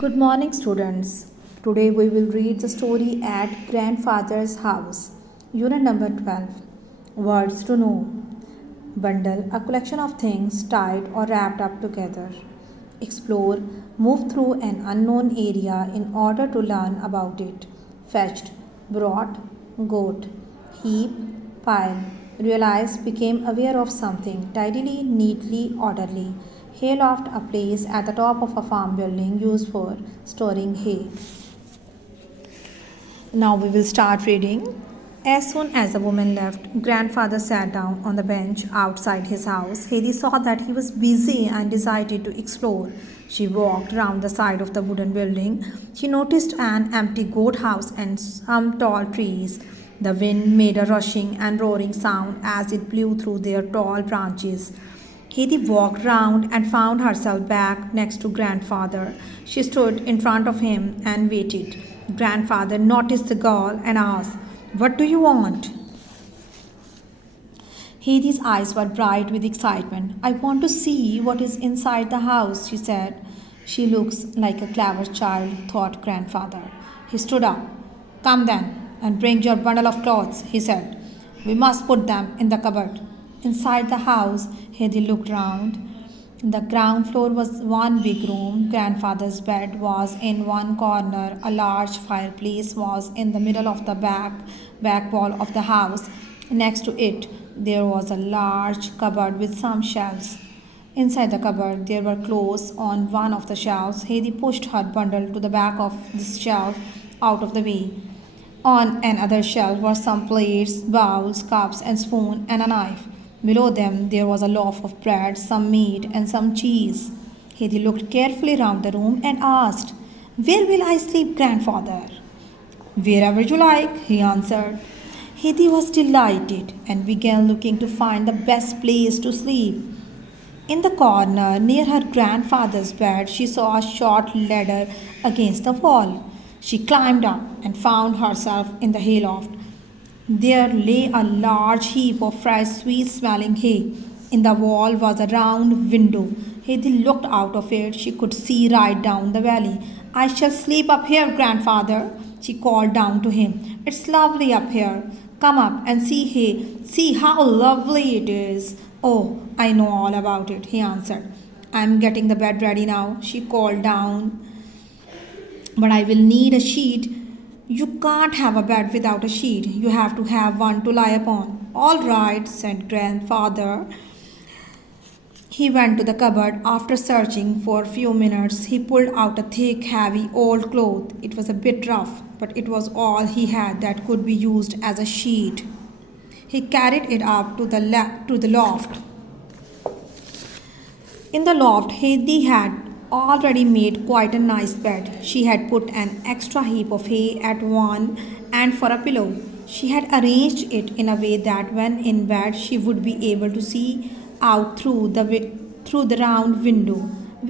Good morning, students. Today we will read the story at Grandfather's House. Unit number 12. Words to Know. Bundle, a collection of things tied or wrapped up together. Explore, move through an unknown area in order to learn about it. Fetched, brought, goat. Heap, pile. Realize, became aware of something, tidily, neatly, orderly. Hayloft, a place at the top of a farm building used for storing hay. Now we will start reading. As soon as the woman left, grandfather sat down on the bench outside his house. Hedy saw that he was busy and decided to explore. She walked round the side of the wooden building. She noticed an empty goat house and some tall trees. The wind made a rushing and roaring sound as it blew through their tall branches. Hedy walked round and found herself back next to grandfather. She stood in front of him and waited. Grandfather noticed the girl and asked, "What do you want?" Hedy's eyes were bright with excitement. "I want to see what is inside the house," she said. "She looks like a clever child," thought grandfather. He stood up. "Come then, and bring your bundle of clothes," he said. "We must put them in the cupboard." Inside the house, Hedy looked round. The ground floor was one big room. Grandfather's bed was in one corner. A large fireplace was in the middle of the back wall of the house. Next to it, there was a large cupboard with some shelves. Inside the cupboard, there were clothes on one of the shelves. Hedy pushed her bundle to the back of this shelf out of the way. On another shelf were some plates, bowls, cups, and spoon, and a knife. Below them there was a loaf of bread, some meat, and some cheese. Hedy looked carefully round the room and asked, "Where will I sleep, grandfather?" "Wherever you like," he answered. Hedy was delighted and began looking to find the best place to sleep. In the corner near her grandfather's bed, she saw a short ladder against the wall. She climbed up and found herself in the hayloft. There lay a large heap of fresh, sweet-smelling hay. In the wall was a round window. Hedy looked out of it. She could see right down the valley. "I shall sleep up here, grandfather," she called down to him. "It's lovely up here. Come up and see hay. See how lovely it is." "Oh, I know all about it," he answered. "I'm getting the bed ready now," she called down. "But I will need a sheet." "You can't have a bed without a sheet. You have to have one to lie upon." "All right," said grandfather. He went to the cupboard. After searching for a few minutes, he pulled out a thick, heavy, old cloth. It was a bit rough, but it was all he had that could be used as a sheet. He carried it up to the loft. In the loft, Hedy had already made quite a nice bed. She had put an extra heap of hay at one end for a pillow. She had arranged it in a way that when in bed she would be able to see out through the round window.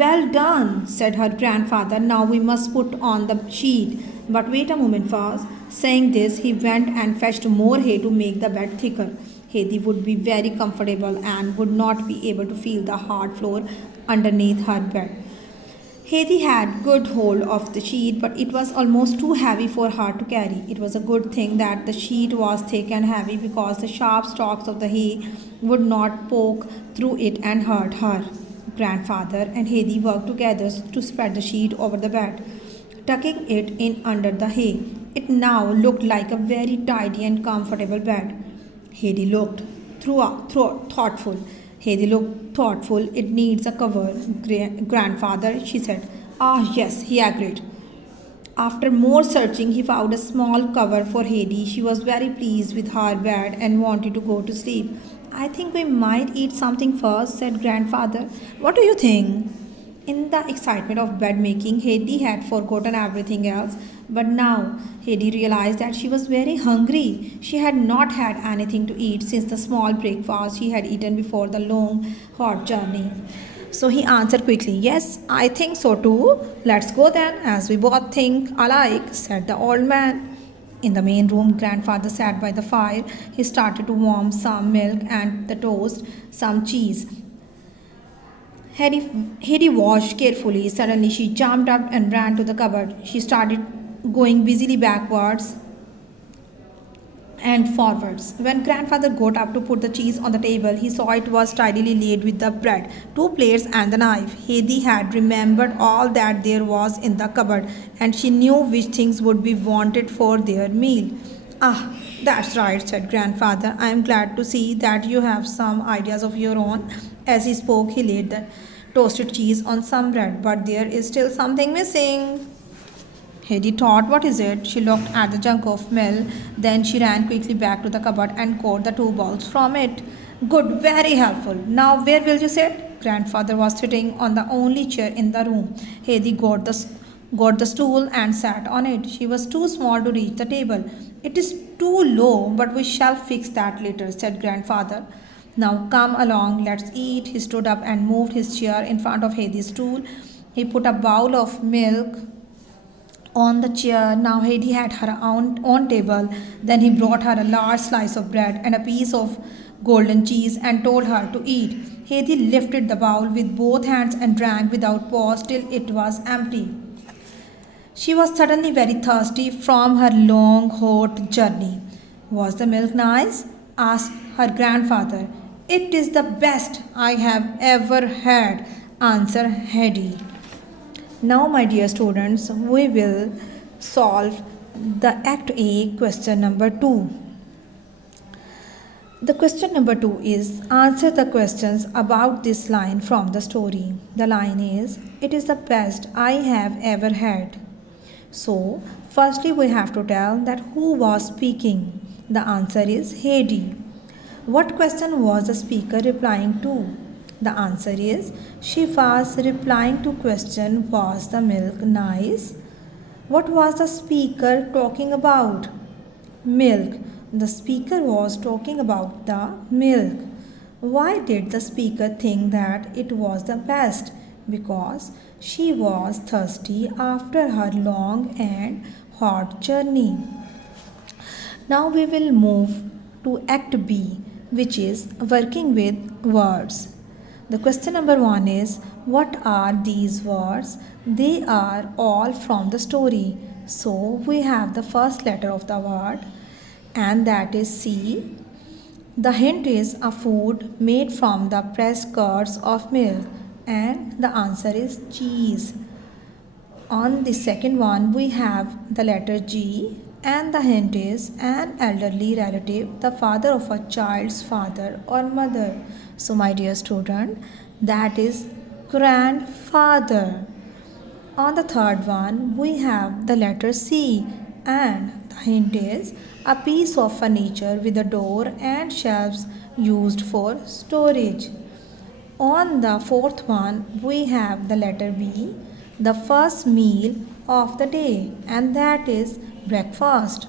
"Well done," said her grandfather. "Now we must put on the sheet. But wait a moment first." Saying this, he went and fetched more hay to make the bed thicker. Hedy would be very comfortable and would not be able to feel the hard floor underneath her bed. Hedy had good hold of the sheet, but it was almost too heavy for her to carry. It was a good thing that the sheet was thick and heavy, because the sharp stalks of the hay would not poke through it and hurt her. Grandfather and Hedy worked together to spread the sheet over the bed, tucking it in under the hay. It now looked like a very tidy and comfortable bed. Hedy looked thoughtful. Hedy looked thoughtful. "It needs a cover, grandfather," she said. "Ah, yes," he agreed. After more searching, he found a small cover for Hedy. She was very pleased with her bed and wanted to go to sleep. "I think we might eat something first," said grandfather. "What do you think?" In the excitement of bed making, Hedy had forgotten everything else. But now Hedy realized that she was very hungry. She had not had anything to eat since the small breakfast she had eaten before the long, hot journey. So he answered quickly, "Yes, I think so too. Let's go then, as we both think alike," said the old man. In the main room, grandfather sat by the fire. He started to warm some milk and the toast, some cheese. Hedy watched carefully. Suddenly, she jumped up and ran to the cupboard. She started going busily backwards and forwards. When grandfather got up to put the cheese on the table, he saw it was tidily laid with the bread, two plates, and the knife. Hedy had remembered all that there was in the cupboard, and she knew which things would be wanted for their meal. Ah, that's right, said grandfather. I am glad to see that you have some ideas of your own. As he spoke, he laid the toasted cheese on some bread, but there is still something missing. Hedy thought, what is it? She looked at the jug of milk, then she ran quickly back to the cupboard and got the two bowls from it. Good, very helpful. Now, where will you sit? Grandfather was sitting on the only chair in the room. Hedy got the stool and sat on it. She was too small to reach the table. It is too low, but we shall fix that later, said grandfather. Now come along, let's eat. He stood up and moved his chair in front of Hedy's stool. He put a bowl of milk on the chair. Now Hedy had her own table. Then he brought her a large slice of bread and a piece of golden cheese and told her to eat. Hedy lifted the bowl with both hands and drank without pause till it was empty. She was suddenly very thirsty from her long, hot journey. Was the milk nice? Asked her grandfather. It is the best I have ever had, answered Hedy. Now, my dear students, we will solve the Act A question number 2. The question number 2 is answer the questions about this line from the story. The line is, it is the best I have ever had. So, firstly we have to tell that who was speaking. The answer is Hedy. What question was the speaker replying to? The answer is she was replying to question was the milk nice? What was the speaker talking about? Milk. The speaker was talking about the milk. Why did the speaker think that it was the best? Because she was thirsty after her long and hot journey. Now we will move to Act B, which is working with words. The question number 1 is, what are these words? They are all from the story. So we have the first letter of the word, and that is C. The hint is a food made from the pressed curds of milk, and the answer is cheese. On the second one, we have the letter G, and the hint is an elderly relative, the father of a child's father or mother. So, my dear student, that is grandfather. On the third one, we have the letter C, and the hint is a piece of furniture with a door and shelves used for storage. On the fourth one, we have the letter B, the first meal of the day, and that is breakfast.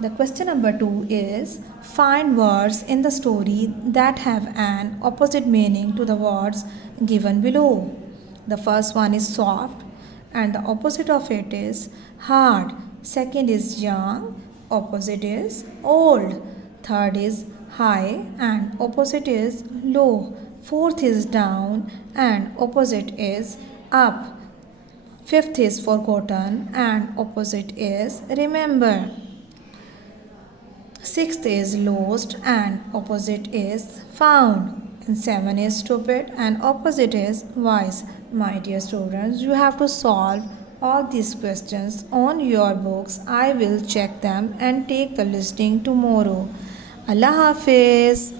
The question number 2 is, find words in the story that have an opposite meaning to the words given below. The first one is soft, and the opposite of it is hard. Second is young, opposite is old. Third is high, and opposite is low. Fourth is down, and opposite is up. Fifth is forgotten, and opposite is remember. Sixth is lost, and opposite is found. And 7 is stupid, and opposite is wise. My dear students, you have to solve all these questions on your books. I will check them and take the listening tomorrow. Allah Hafiz.